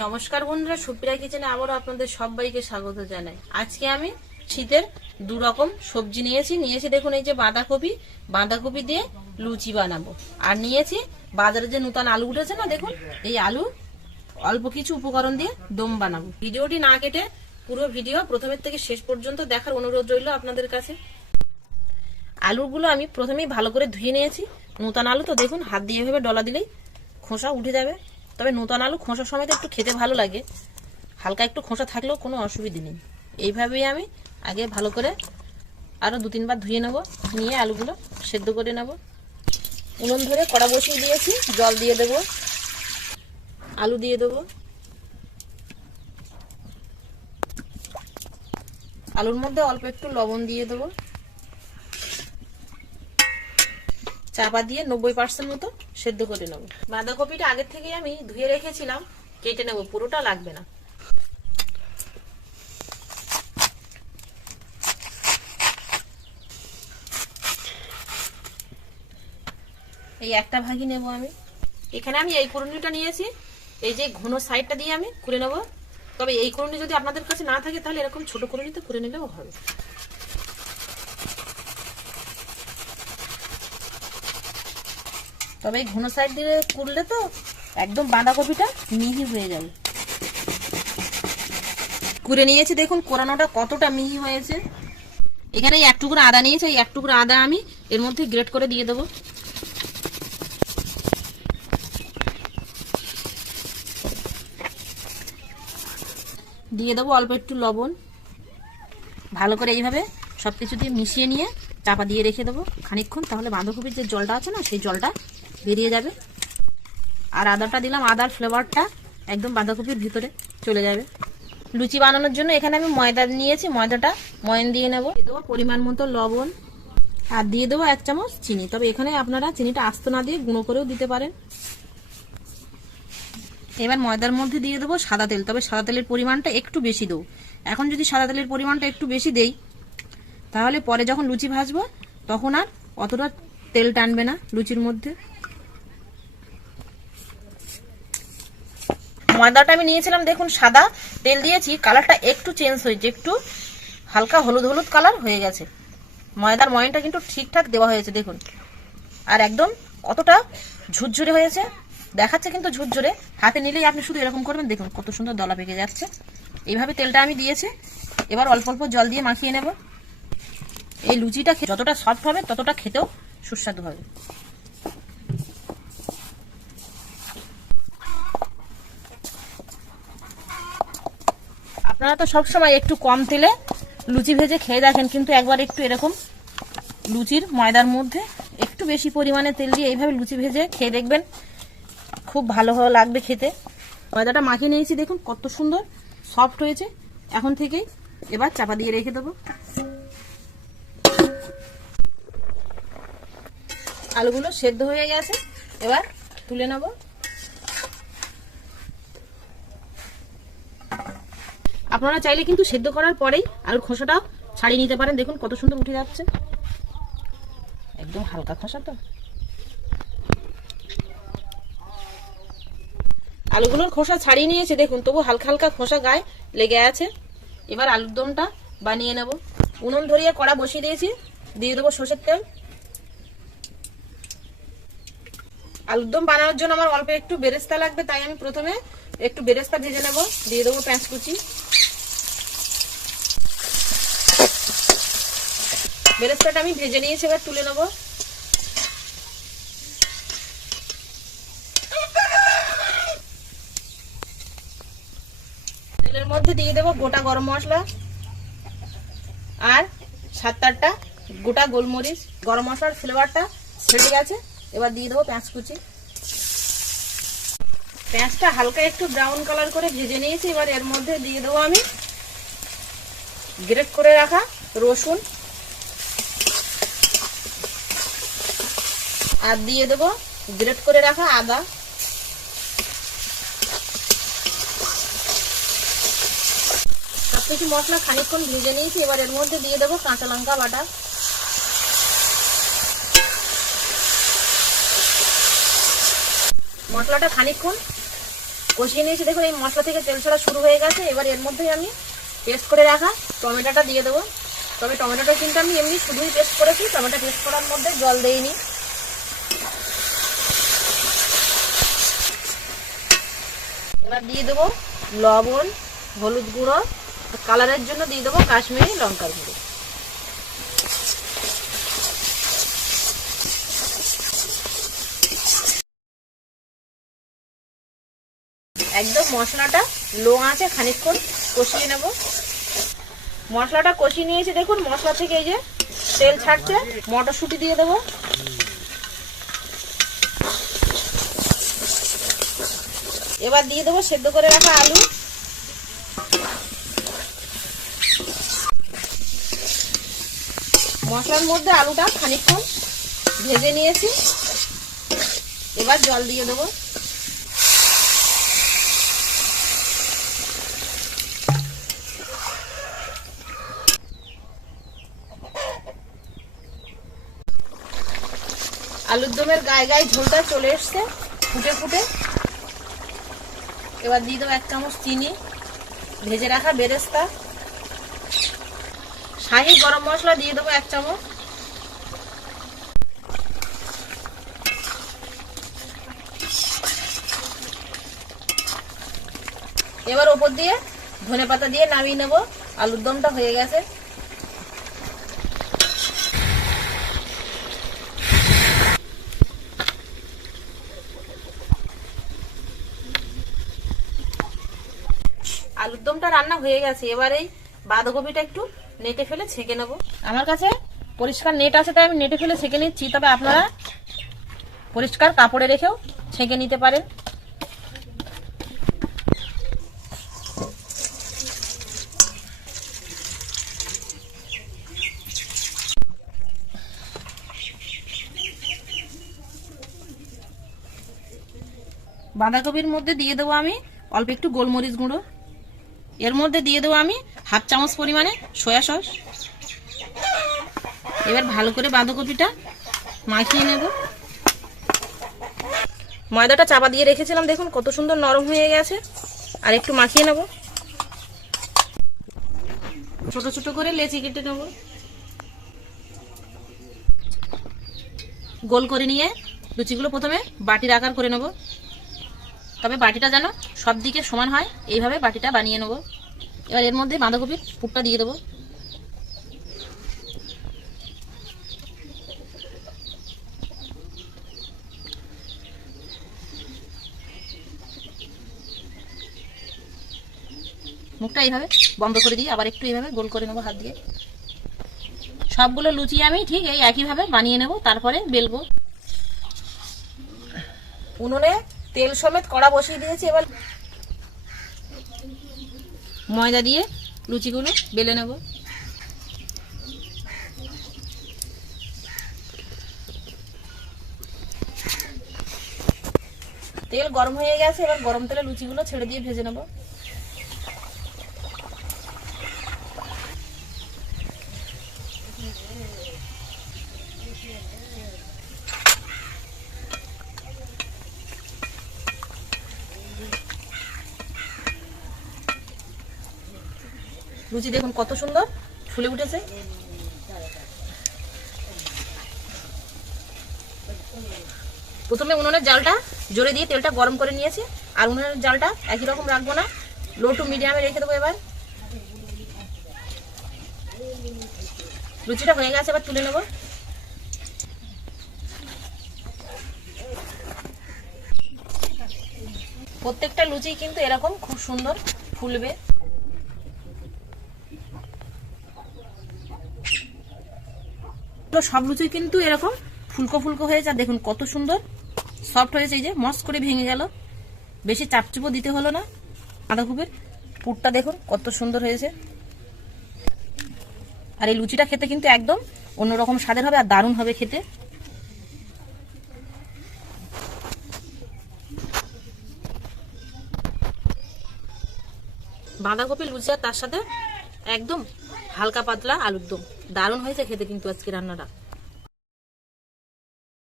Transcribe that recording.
নমস্কার বন্ধুরা, সুপ্রিয়া কিচেনে আবারও আপনাদের সবাইকে স্বাগত জানাই। আজকে আমি শীতের দু রকম সবজি নিয়েছি দেখুন, এই যে বাঁধাকপি দিয়ে লুচি বানাবো। আর নিয়েছি বাজারে যে নতুন আলু উঠেছে না, দেখুন এই আলু অল্প কিছু উপকরণ দিয়ে দম বানাবো। ভিডিওটি না কেটে পুরো ভিডিও প্রথমের থেকে শেষ পর্যন্ত দেখার অনুরোধ রইল আপনাদের কাছে। আলুগুলো আমি প্রথমেই ভালো করে ধুয়ে নিয়েছি। নতুন আলু তো দেখুন, হাত দিয়ে এভাবে ডলা দিলেই খোসা উঠে যাবে। তবে নতুন আলু খোসা সমেত একটু খেতে ভালো লাগে, হালকা একটু খোসা থাকলেও কোনো অসুবিধে নেই। এইভাবেই আমি আগে ভালো করে আরও 2-3 বার ধুয়ে নেব, নিয়ে আলুগুলো সেদ্ধ করে নেব। উনুন ধরে কড়া বসিয়ে দিয়েছি, জল দিয়ে দেব, আলু দিয়ে দেব, আলুর মধ্যে অল্প একটু লবণ দিয়ে দেব, চাপা দিয়ে 90% মতো সেদ্ধ করে নেব। বাঁধাকপিটা আগের থেকে আমি ধুয়ে রেখেছিলাম, কেটে নেব, পুরোটা লাগবে না। এই একটা ভাগই নেব আমি। এখানে আমি এই কুড়ুনিটা নিয়েছি, এই যে ঘন সাইডটা দিয়ে আমি করে নেব। তবে এই কুড়ুনি যদি আপনাদের কাছে না থাকে তাহলে এরকম ছোট কুড়ুনিতে করে নিলেও হবে। তবে এই ঘন সাইড দিয়ে করলে তো একদম বাঁধাকপিটা মিহি হয়ে যাবে। কুড়ে নিয়েছি দেখুন, কোরানোটা কতটা মিহি হয়েছে। এখানে এক টুকরো আদা নিয়েছি, এই এক টুকরো আদা আমি এর মধ্যে গ্রেট করে দিয়ে দেবো। দিয়ে দেবো অল্প একটু লবণ। ভালো করে এইভাবে সবকিছু দিয়ে মিশিয়ে নিয়ে চাপা দিয়ে রেখে দেবো খানিকক্ষণ, তাহলে বাঁধাকপির যে জলটা আছে না, সেই জলটা বেরিয়ে যাবে। আর আদাটা দিলাম, আদার ফ্লেভারটা একদম বাঁধাকপির ভিতরে চলে যাবে। লুচি বানানোর জন্য এখানে আমি ময়দা নিয়েছি, ময়দাটা ময়ন দিয়ে নেবো। দেবো পরিমাণ মতো লবণ, আর দিয়ে দেবো 1 চামচ চিনি। তবে এখানে আপনারা চিনিটা আস্ত না দিয়ে গুঁড়ো করেও দিতে পারেন। এবার ময়দার মধ্যে দিয়ে দেবো সাদা তেল। তবে সাদা তেলের পরিমাণটা একটু বেশি দেবো। এখন যদি সাদা তেলের পরিমাণটা একটু বেশি দেই, তাহলে পরে যখন লুচি ভাজবো তখন আর অতটা তেল টানবে না লুচির মধ্যে। ময়দাটা আমি নিয়েছিলাম দেখুন, সাদা তেল দিয়েছি, কালারটা একটু চেঞ্জ হয়েছে, একটু হালকা হলুদ হলুদ কালার হয়ে গেছে। ময়দার ময়নটা কিন্তু ঠিকঠাক দেওয়া হয়েছে দেখুন। আর একদম কতটা ঝুরঝুরে হয়েছে, দেখাচ্ছে কিন্তু ঝুরঝুরে। হাতে নিলেই আপনি শুধু এরকম করবেন, দেখুন কত সুন্দর দলা পেকে যাচ্ছে। এইভাবে তেলটা আমি দিয়েছি। এবার অল্প অল্প জল দিয়ে মাখিয়ে নেব। এই লুচিটা যতটা সফট হবে ততটা খেতেও সুস্বাদু হবে। আপনারা তো সবসময় একটু কম তেলে লুচি ভেজে খেয়ে দেখেন, কিন্তু একবার একটু এরকম লুচির ময়দার মধ্যে একটু বেশি পরিমাণে তেল দিয়ে এইভাবে লুচি ভেজে খেয়ে দেখবেন, খুব ভালো লাগবে খেতে। ময়দাটা মাখিয়ে নিয়েছি দেখুন কত সুন্দর সফট হয়েছে। এখন থেকে এবার চাপা দিয়ে রেখে দেবো। আলুগুলো সেদ্ধ হয়ে গেছে, এবার তুলে নেব। আপনারা চাইলে কিন্তু সেদ্ধ করার পরেই আলুর খোসাটা ছাড়িয়ে নিতে পারেন। দেখুন কত সুন্দর উঠে যাচ্ছে, একদম হালকা খোসা তো। আলুগুলোর খোসা ছাড়িয়ে নিয়েছে দেখুন, তবু হালকা হালকা খোসা গায়ে লেগে আছে। এবার আলুর দমটা বানিয়ে নেব। উনুন ধরিয়ে কড়া বসিয়ে দিয়েছি, দিয়ে দেবো সরষের তেল। আলুর দম বানানোর জন্য আমার অল্প একটু বেরেস্তা লাগবে, তাই আমি প্রথমে একটু বেরেস্তা ভেজে নেব। দিয়ে দেবো পেঁয়াজ কুচি। বেরেস্তাটা আমি ভেজে নিয়েছি, এবার তুলে নেব। তেলের মধ্যে দিয়ে দেবো গোটা গরম মশলা আর 7-8টা গোটা গোলমরিচ। গরম মশলার ফ্লেভারটা ছেড়ে গেছে, এবার দিয়ে দেবো পেঁয়াজ কুচি। পেঁয়াজটা হালকা একটু ব্রাউন কালার করে ভেজে নিয়েছি। এবার এর মধ্যে দিয়ে দেবো আমি গ্রেট করে রাখা রসুন, আর দিয়ে দেবো গ্রেট করে রাখা আদা। সবকিছু মশলা খানিকক্ষণ ভেজে নিয়েছি। এবার এর মধ্যে দিয়ে দেবো কাঁচা লঙ্কা বাটা। মশলাটা খানিকক্ষণ কষিয়ে নিয়েছি দেখুন, এই মশলা থেকে তেল ছাড়া শুরু হয়ে গেছে। এবার এর মধ্যেই আমি পেস্ট করে রাখা টমেটোটা দিয়ে দেবো। তবে টমেটোটা কিন্তু আমি এমনি শুধুই পেস্ট করেছি, টমেটো পেস্ট করার মধ্যে জল দেইনি। এবার দিয়ে দেবো লবণ, হলুদ গুঁড়ো, কালারের জন্য দিয়ে দেবো কাশ্মীরি লঙ্কার গুঁড়ো। একদম মশলাটা লো আঁচে খানিকক্ষণ কষিয়ে নেব। মশলাটা কষিয়ে নিয়েছি দেখুন, মশলা থেকে এই যে তেল ছাড়ছে। মটরশুঁটি দিয়ে দেবো। এবার দিয়ে দেবো সেদ্ধ করে রাখা আলু। মশলার মধ্যে আলুটা খানিকক্ষণ ভেজে নিয়েছি। এবার জল দিয়ে দেবো। আলুর দমের গায়ে গায়ে ঝোলটা চলে এসছে ফুটে ফুটে। এবার দিয়ে দেবো 1 চামচ চিনি, ভেজে রাখা বেরেস্তা, শাহি গরম মশলা দিয়ে দেবো 1 চামচ। এবার ওপর দিয়ে ধনেপাতা দিয়ে নামিয়ে নেব। আলুর দমটা হয়ে গেছে। আলুর দমটা রান্না হয়ে গেছে। এবার এই বাঁধাকপিটা একটু নেটে ফেলে ছেঁকে নেব। আমার কাছে পরিষ্কার নেট আছে তাই আমি নেটে ফেলে ছেঁকে নিচ্ছি, তবে আপনারা পরিষ্কার কাপড়ে রেখেও ছেঁকে নিতে পারেন। বাঁধাকপির মধ্যে দিয়ে দেবো আমি অল্প একটু গোলমরিচ গুঁড়ো। এর মধ্যে দিয়ে দেবো আমি 1/2 চামচ পরিমাণে সয়া সস। এবার ভালো করে বাঁধাকপিটা মাখিয়ে নেব। ময়দাটা চাপা দিয়ে রেখেছিলাম দেখুন কত সুন্দর নরম হয়ে গেছে। আর একটু মাখিয়ে নেব। ছোট ছোট করে লেচি কেটে নেব। গোল করে নিয়ে লুচিগুলো প্রথমে বাটির আকার করে নেব। তবে বাটিটা যেন সব দিকে সমান হয়, এইভাবে বাটিটা বানিয়ে নেব। এবার এর মধ্যে বাঁধাকপির পুরটা দিয়ে দেবো। মুখটা এইভাবে বন্ধ করে দিয়ে আবার একটু এইভাবে গোল করে নেবো হাত দিয়ে। সবগুলো লুচি আমি ঠিক এই একইভাবে বানিয়ে নেব, তারপরে বেলবো। উনুনে তেল সমেত কড়া বসিয়ে দিয়েছি। এবার ময়দা দিয়ে লুচিগুলো বেলে নেব। তেল গরম হয়ে গেছে। এবার গরম তেলে লুচিগুলো ছেড়ে দিয়ে ভেজে নেব। লুচি দেখুন কত সুন্দর ফুলে উঠেছে। প্রথমে উনুনের জালটা জোরে দিয়ে তেলটা গরম করে নিয়েছি। আর উনুনের জালটা একই রকম রাখবো না, লো টু মিডিয়ামে রেখে দেবো। এবার লুচিটা হয়ে গেছে, এবার তুলে নেব। প্রত্যেকটা লুচি কিন্তু এরকম খুব সুন্দর ফুলবে। সব লুচি কিন্তু এরকম ফুলকো ফুলকো হয়েছে। আর দেখুন কত সুন্দর সফট হয়েছে, এই যে মস করে ভেঙে গেল। বেশি চাপচুপও দিতে হলো না। বাঁধাকপির পুরটা দেখুন কত সুন্দর হয়েছে। আর এই লুচিটা খেতে কিন্তু একদম অন্যরকম স্বাদের হবে আর দারুণ হবে খেতে। বাঁধাকপি লুচি আর তার সাথে একদম হালকা পাতলা আলুর দম, দারুণ হয়েছে খেতে কিন্তু আজকে রান্নাটা।